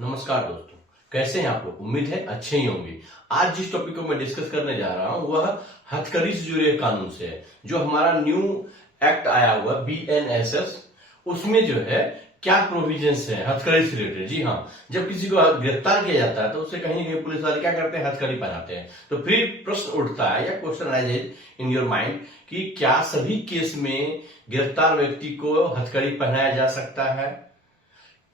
नमस्कार दोस्तों, कैसे हैं आप लोग। उम्मीद है अच्छे ही होंगे। आज जिस टॉपिक को मैं डिस्कस करने जा रहा हूं वह हथकड़ी से जुड़े कानून से है। जो हमारा न्यू एक्ट आया हुआ BNSS, उसमें जो है क्या प्रोविजंस है हथकड़ी से रिलेटेड। जी हाँ, जब किसी को गिरफ्तार किया जाता है तो उससे कहीं ना कहीं पुलिस वाले क्या करते हैं, हथकड़ी पहनाते हैं। तो फिर प्रश्न उठता है या question rises in your mind कि क्या सभी केस में गिरफ्तार व्यक्ति को हथकड़ी पहनाया जा सकता है।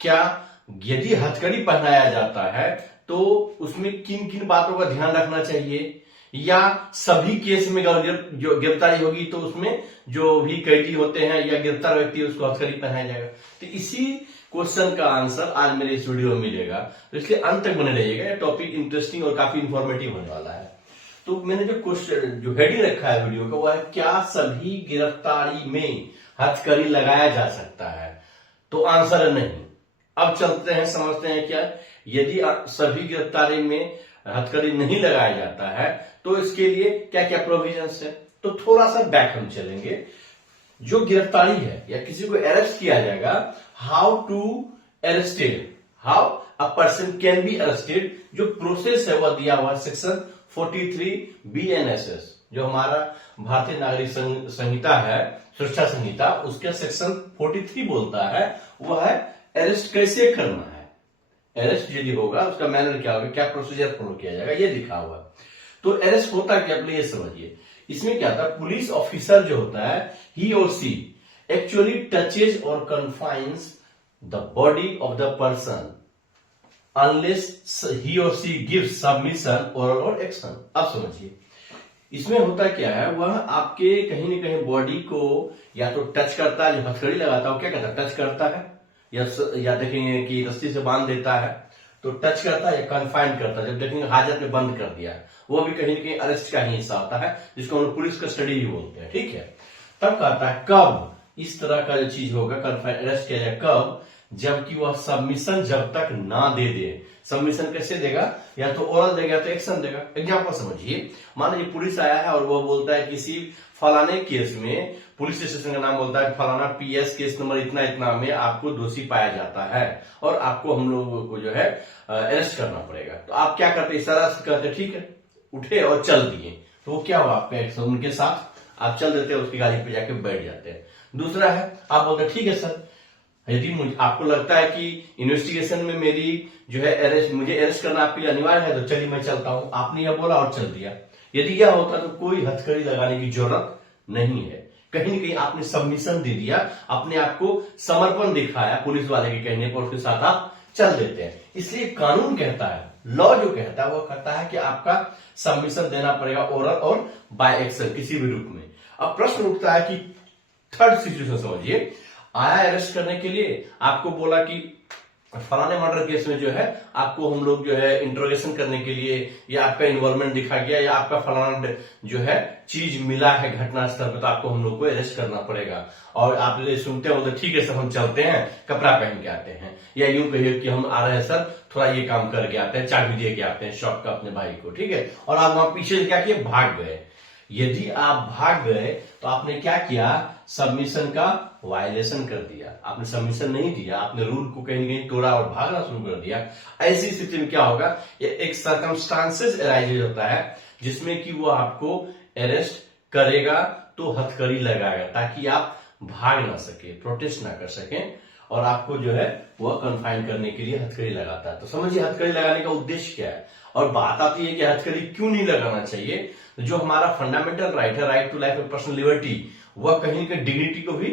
क्या यदि हथकड़ी पहनाया जाता है तो उसमें किन किन बातों का ध्यान रखना चाहिए, या सभी केस में जो गिरफ्तारी होगी तो उसमें जो भी कैदी होते हैं या गिरफ्तार व्यक्ति है उसको हथकड़ी पहनाया जाएगा। तो इसी क्वेश्चन का आंसर आज मेरे इस वीडियो में मिलेगा, तो इसलिए अंत तक बने रहिएगा। यह टॉपिक इंटरेस्टिंग और काफी इंफॉर्मेटिव होने वाला है। तो मैंने जो क्वेश्चन जो हेडिंग रखा है वीडियो का, वह है क्या सभी गिरफ्तारी में हथकड़ी लगाया जा सकता है। तो आंसर है नहीं। अब चलते हैं, समझते हैं क्या यदि सभी गिरफ्तारी में हथकड़ी नहीं लगाया जाता है तो इसके लिए क्या क्या प्रोविजंस है। तो थोड़ा सा बैक हम चलेंगे। जो गिरफ्तारी है या किसी को अरेस्ट किया जाएगा, how to arrested, how a person can be arrested, जो प्रोसेस है वह दिया हुआ सेक्शन 43 BNSS, जो हमारा भारतीय नागरिक संहिता है, सुरक्षा संहिता, उसका सेक्शन 43 बोलता है वह है अरेस्ट कैसे करना है। अरेस्ट यदि होगा उसका मैनर क्या होगा, क्या प्रोसीजर फॉलो किया जाएगा, ये लिखा हुआ। तो अरेस्ट होता क्या, अपने ये समझिए। इसमें क्या था, पुलिस ऑफिसर जो होता है, ही और सी एक्चुअली टचेज और confines the body of the person unless he और सी गिव सबमिशन और एक्शन। अब समझिए इसमें होता क्या है, वह आपके कहीं ना कहीं बॉडी को या तो टच करता है, जो हथकड़ी लगाता है क्या कहता है, टच करता है, या देखेंगे कि रस्सी से बांध देता है तो टच करता है, या कन्फाइंड करता है, जब देखेंगे हाजत में बंद कर दिया है, वो भी कहीं ना कहीं अरेस्ट का ही हिस्सा होता है, जिसको हम लोग पुलिस कस्टडी भी बोलते हैं। ठीक है, तब कहता है कब इस तरह का जो चीज होगा, कन्फाइंड अरेस्ट किया जाए कब, जबकि वह सबमिशन जब तक ना दे दे। सबमिशन कैसे देगा, या तो ओरल देगा तो एक्शन देगा। एग्जाम्पल समझिए, मान लीजिए पुलिस आया है और वो बोलता है किसी फलाने केस में, पुलिस स्टेशन का नाम बोलता है फलाना PS केस नंबर इतना इतना में आपको दोषी पाया जाता है और आपको हम लोगों को जो है अरेस्ट करना पड़ेगा। तो आप क्या करते, इशारा करते, ठीक है, उठे और चल दिए, तो वो क्या हुआ आपका एक्शन, उनके साथ आप चल देते हैं, उसकी गाड़ी पे जाके बैठ जाते हैं। दूसरा है, आप बोलते ठीक है सर, यदि आपको लगता है कि इन्वेस्टिगेशन में मेरी जो है मुझे अरेस्ट करना आपके लिए अनिवार्य है तो चलिए मैं चलता हूं, आपने यह बोला और चल दिया। यदि यह होता तो कोई हथकड़ी लगाने की जरूरत नहीं है। कहीं ना कहीं आपने सबमिशन दे दिया, अपने आप को समर्पण दिखाया पुलिस वाले के कहने पर, उसके साथ आप चल देते हैं। इसलिए कानून कहता है, लॉ जो कहता है वो कहता है कि आपका सबमिशन देना पड़ेगा ओरल और बाय एक्शन, किसी भी रूप में। अब प्रश्न उठता है कि थर्ड सिचुएशन समझिए, आया अरेस्ट करने के लिए, आपको बोला कि फलाने मर्डर केस में जो है आपको हम लोग जो है इंट्रोगेशन करने के लिए, या आपका इन्वॉल्वमेंट दिखा गया, या आपका फलाना जो है चीज मिला है घटना स्थल पर, तो आपको हम लोग को अरेस्ट करना पड़ेगा। और आप सुनते हो तो ठीक है सर हम चलते हैं, कपड़ा पहन के आते हैं, या यूं कहिए कि हम आ रहे हैं सर थोड़ा ये काम करके आते हैं, चाबी दे के आते हैं शॉप का अपने भाई को, ठीक है, और आप वहां पीछे क्या किए, भाग गए। यदि आप भाग गए तो आपने क्या किया, सबमिशन का वायलेशन कर दिया, आपने सबमिशन नहीं दिया, आपने रूल को कहीं कहीं तोड़ा और भागना शुरू कर दिया। ऐसी स्थिति में क्या होगा, एक सर्कमस्टांसेस अराइज होता है जिसमें कि वो आपको अरेस्ट करेगा तो हथकड़ी लगाएगा, ताकि आप भाग ना सके, प्रोटेस्ट ना कर सकें, और आपको जो है वह कन्फाइन करने के लिए हथकड़ी लगाता है। तो समझिए हथकड़ी लगाने का उद्देश्य क्या है। और बात आती है कि हथकड़ी क्यों नहीं लगाना चाहिए। जो हमारा फंडामेंटल राइट है, right to life and personal liberty, वह कहीं ना कहीं डिग्निटी को भी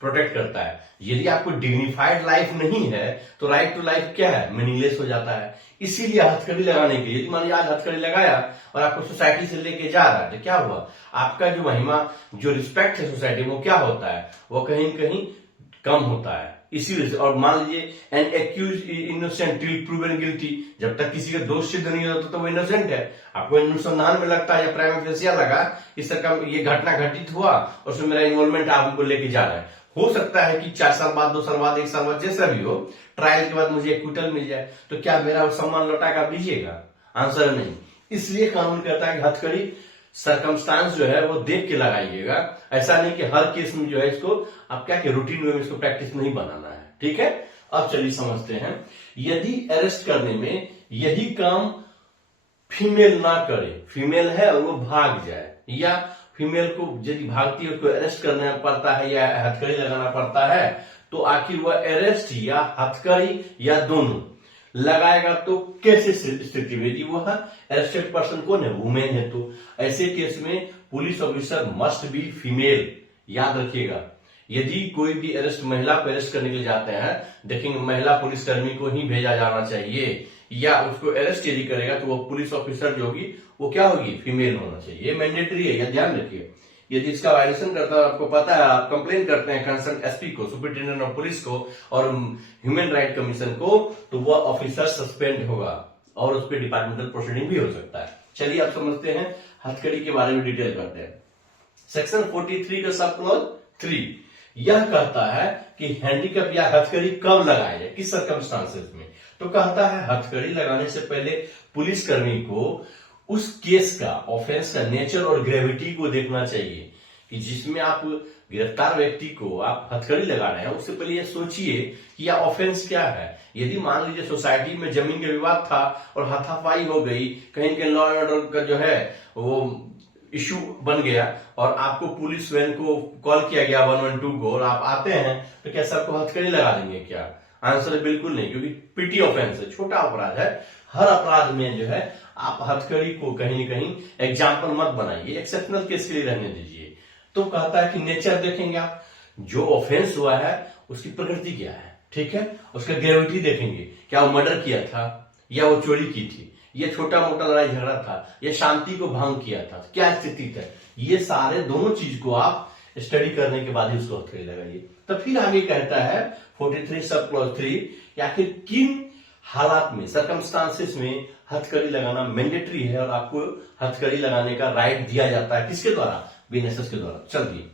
प्रोटेक्ट करता है। यदि आपको डिग्निफाइड लाइफ नहीं है तो राइट टू लाइफ क्या है, मीनिंगलेस हो जाता है। इसीलिए हथकड़ी लगाने के लिए, मान लीजिए आज हथकड़ी लगाया और आपको सोसाइटी से लेके जा रहा है, तो क्या हुआ, आपका जो महिमा, जो रिस्पेक्ट है सोसाइटी, वो क्या होता है, वो कहीं कहीं कम होता है। इसी वजह से, और मान लीजिए an accuse innocent till proven guilty, जब तक किसी का दोष सिद्ध नहीं होता तो वो इनोसेंट है। आपको अनुसंधान में लगता है या प्राइमा फेसिया लगा इस तरह का ये घटना घटित हुआ और उसमें मेरा इन्वॉल्वमेंट आप उनको लेके जा रहे हैं, हो सकता है कि 4 साल बाद, 2 साल बाद, 1 साल बाद, जैसा भी हो, ट्रायल के बाद मुझे एक्विटल मिल जाए, तो क्या मेरा सम्मान लौटा के आप दीजिएगा, आंसर नहीं। इसलिए कानून कहता है कि हथकड़ी सर्कमस्टांस जो है वो देख के लगाइएगा। ऐसा नहीं कि हर केस में जो है इसको आप क्या रूटीन में इसको प्रैक्टिस नहीं बनाना है, ठीक है। अब चलिए समझते हैं, यदि अरेस्ट करने में यही काम फीमेल ना करे, फीमेल है और वो भाग जाए, या फीमेल को यदि भागती है उसको अरेस्ट करना पड़ता है या हथकड़ी लगाना पड़ता है, तो आखिर वह अरेस्ट या हथकड़ी या दोनों लगाएगा तो कैसे स्थिति में, यदि वह अरेस्टेड पर्सन कौन है, वुमेन है, तो ऐसे केस में police officer must be female. याद रखिएगा, यदि कोई भी अरेस्ट महिला को अरेस्ट करने के लिए जाते हैं, देखेंगे महिला पुलिसकर्मी को ही भेजा जाना चाहिए, या उसको अरेस्ट यदि करेगा तो वो पुलिस ऑफिसर जो होगी वो क्या होगी, फीमेल होना चाहिए। ये मैंडेटरी है, यह ध्यान रखिए। यदि इसका वायलेशन करता है, आपको पता है, आप कंप्लेन करते हैं कंसर्न एसपी को, सुपरिटेंडेंट ऑफ पुलिस को और ह्यूमन राइट कमीशन को, तो वह ऑफिसर सस्पेंड होगा और उस पर डिपार्टमेंटल प्रोसीडिंग भी हो सकता है। चलिए आप समझते हैं, हथकड़ी के बारे में डिटेल करते हैं। सेक्शन 43 का सब क्लॉज 3 यह कहता है कि हैंडीकैप या हथकड़ी कब लगाया जाए, किस सर्कमस्टांसेस में। तो कहता है हथकड़ी लगाने से पहले पुलिसकर्मी को उस केस का, ऑफेंस का नेचर और ग्रेविटी को देखना चाहिए कि जिसमें आप गिरफ्तार व्यक्ति को आप हथकड़ी लगा रहे हैं, उससे पहले ये सोचिए कि यह ऑफेंस क्या है। यदि मान लीजिए सोसाइटी में जमीन का विवाद था और हाथापाई हो गई, कहीं कहीं लॉ एंड ऑर्डर का जो है वो इश्यू बन गया और आपको पुलिस वैन को कॉल किया गया 112 को और आप आते हैं, तो क्या सबको हथकड़ी लगा देंगे क्या? आंसर है बिल्कुल नहीं, क्योंकि पिटी ऑफेंस है, छोटा अपराध है। हर अपराध में जो है आप हथकड़ी को कहीं न कहीं एग्जाम्पल मत बनाइए, एक्सेप्शनल केस के लिए रहने दीजिए। तो कहता है कि नेचर देखेंगे आप, जो ऑफेंस हुआ है उसकी प्रकृति क्या है, ठीक है, उसका ग्रेविटी देखेंगे, क्या वो मर्डर किया था या वो चोरी की थी, ये छोटा मोटा लड़ाई झगड़ा था या शांति को भंग किया था, क्या स्थिति था, ये सारे दोनों चीज को आप स्टडी करने के बाद ही उसको हथकड़ी लगाइए। तो फिर आगे कहता है 43 सब क्लॉज 3 कि आखिर किन हालात में, सर्कमस्टांसेस में हथकड़ी लगाना मैंडेटरी है और आपको हथकड़ी लगाने का राइट दिया जाता है, किसके द्वारा, बीएनएसएस के द्वारा। चलिए,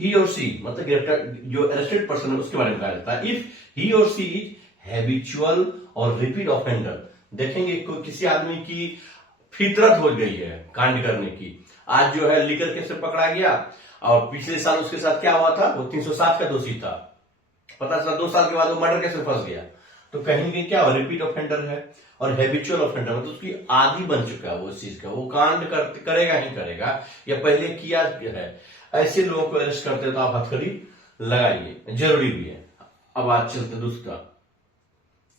ही और सी मतलब जो अरेस्टेड पर्सन है उसके बारे में कहा जाता है। इफ ही और सी इज हैबिचुअल और रिपीट ऑफेंडर, देखेंगे किसी आदमी की फितरत हो गई है कांड करने की, आज जो है लीकर केस में पकड़ा गया और पिछले साल उसके साथ क्या हुआ था, वो 307 का दोषी था, पता चला 2 साल के बाद वो मर्डर केस में फंस गया। तो कहीं कहीं क्या रिपीट ऑफेंडर है और हैबिचुअल ऑफेंडर, मतलब उसकी आदि बन चुका है वो चीज का, वो कांड करेगा ही करेगा या पहले किया है। ऐसे लोगों को अरेस्ट करते हैं तो आप हथकड़ी लगाइए, जरूरी भी है। अब आज चलते दूसरा,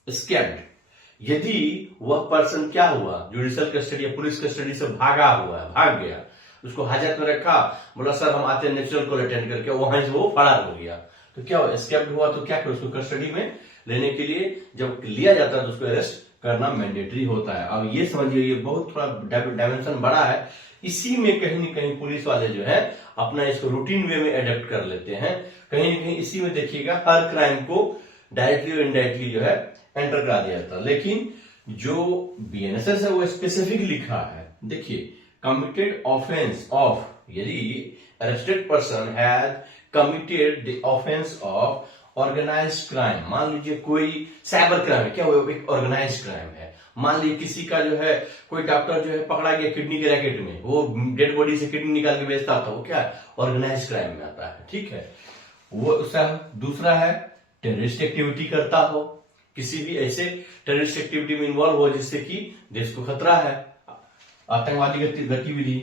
स्कैम्ड। यदि वह पर्सन क्या हुआ, जुडिशियल कस्टडी या पुलिस कस्टडी से भागा हुआ है, भाग गया, उसको हाजत में रखा, बोला सर हम आते हैं नेचुरल कॉल अटेंड करके, वहां से वो फरार हो गया, तो क्या हुआ, एस्केप्ड हुआ, तो क्या करो, उसको कस्टडी में लेने के लिए जब लिया जाता है तो उसको अरेस्ट करना मैंडेटरी होता है। अब ये समझिए, ये बहुत थोड़ा डायमेंशन बड़ा है, इसी में कहीं न कहीं पुलिस वाले जो है अपना इसको रूटीन वे में एडेप्ट कर लेते हैं। कहीं न कहीं इसी में देखिएगा हर क्राइम को डायरेक्टली और इनडायरेक्टली जो है एंटर करा दिया जाता है, लेकिन जो बीएनएसएस है वो स्पेसिफिक लिखा है। देखिए, कमिटेड ऑफेंस ऑफ, यदि arrested person has committed the offence of organised crime, मान लीजिए कोई साइबर क्राइम है, क्या वो एक ऑर्गेनाइज्ड क्राइम है। मान लीजिए किसी का जो है कोई डॉक्टर जो है पकड़ा गया किडनी के रैकेट में, वो डेड बॉडी से किडनी निकाल के बेचता था, वो क्या है, ऑर्गेनाइज्ड क्राइम में आता है, ठीक है। वो उसका दूसरा है टेररिस्ट एक्टिविटी करता हो, किसी भी ऐसे टेररिस्ट एक्टिविटी में इन्वॉल्व हो जिससे कि देश को खतरा है, आतंकवादी गतिविधि।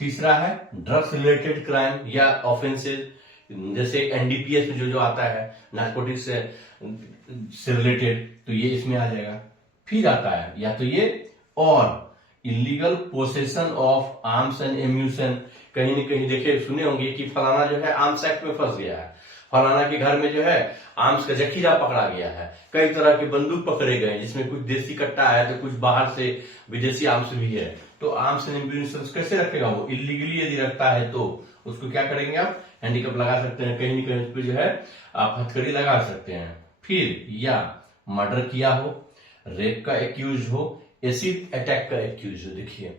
तीसरा है ड्रग्स रिलेटेड क्राइम या ऑफेंसेस, जैसे एनडीपीएस में जो आता है नार्कोटिक्स से रिलेटेड, तो ये इसमें आ जाएगा। फिर आता है या तो ये और illegal possession of arms and ammunition, कहीं न कहीं देखे सुने होंगे कि फलाना जो है आर्म्स एक्ट में फंस गया है, फलाना के घर में जो है आर्म्स का जखीरा पकड़ा गया है, कई तरह के बंदूक पकड़े गए जिसमें कुछ देसी कट्टा है तो कुछ बाहर से विदेशी आर्म्स भी है। तो आर्म्स एंड एम्यूनिशन कैसे रखेगा, वो इलीगली यदि रखता है तो उसको क्या करेंगे, आप हैंडीकैप लगा सकते हैं, कहीं न कहीं उस पर जो है आप हथकड़ी लगा सकते हैं। फिर या मर्डर किया हो, रेप का एक्यूज हो, एसिड अटैक का एक्यूज हो। देखिए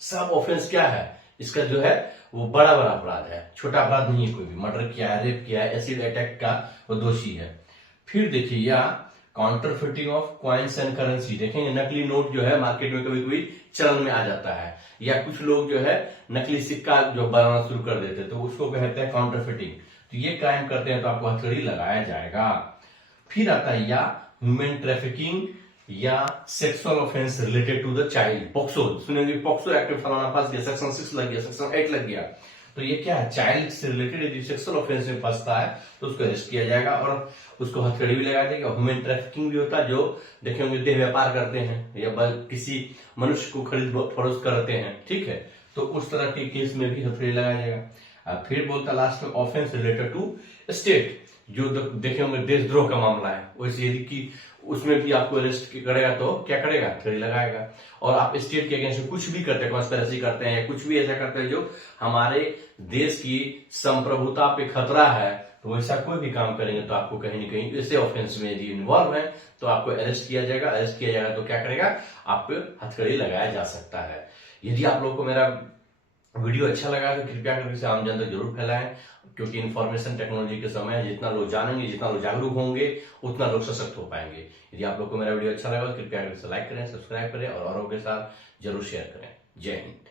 सब ऑफेंस क्या है, इसका जो है वो बड़ा बड़ा अपराध है, छोटा अपराध नहीं है। कोई भी मर्डर किया है, रेप किया है, एसिड अटैक का वो दोषी है। फिर देखिए या counterfeiting of coins and currency, देखेंगे नकली नोट जो है मार्केट में कभी कभी चलन में आ जाता है, या कुछ लोग जो है नकली सिक्का जो बनाना शुरू कर देते हैं तो उसको कहते हैं काउंटरफिटिंग। तो ये क्राइम करते हैं तो आपको हथकड़ी लगाया जाएगा। फिर आता है या ह्यूमन ट्रैफिकिंग या sexual offence related to the child, POCSO सुनेंगे, पॉक्सो एक्ट में फलाना फंस गया, सेक्शन 6 लग गया, सेक्शन 8 लग गया। तो ये क्या है, चाइल्ड से रिलेटेड यदि सेक्सुअल ऑफेंस में फंसता है तो उसको अरेस्ट किया जाएगा और उसको हथकड़ी भी लगा देगा। ह्यूमन ट्रैफिकिंग भी होता है, जो देखे होंगे देह व्यापार करते हैं या किसी मनुष्य को खरीद फरोख्त करते हैं, ठीक है, तो उस तरह के केस में भी हथकड़ी लगाया जाएगा। फिर बोलता लास्ट में ऑफेंस रिलेटेड टू स्टेट, जो देखे होंगे देशद्रोह का मामला है, वैसे यदि कि उसमें भी आपको अरेस्ट करेगा तो क्या करेगा, हथकड़ी लगाएगा। और आप स्टेट के अगेंस्ट में कुछ भी करते हैं, कॉन्स्पिरेसी करते हैं या कुछ भी ऐसा करते हैं जो हमारे देश की संप्रभुता पे खतरा है, तो वैसा कोई भी काम करेंगे तो आपको कहीं ना कहीं ऐसे ऑफेंस में यदि इन्वॉल्व है तो आपको अरेस्ट किया जाएगा। अरेस्ट किया जाएगा तो क्या करेगा, आप पे हथकड़ी लगाया जा सकता है। यदि आप लोग को मेरा वीडियो अच्छा लगा तो कृपया करके इसे आम जन तक जरूर फैलाएं, क्योंकि इन्फॉर्मेशन टेक्नोलॉजी के समय जितना लोग जानेंगे, जितना लोग जागरूक होंगे, उतना लोग सशक्त हो पाएंगे। यदि आप लोग को मेरा वीडियो अच्छा लगा तो कृपया करके लाइक करें, सब्सक्राइब करें और औरों के साथ जरूर शेयर करें। जय हिंद।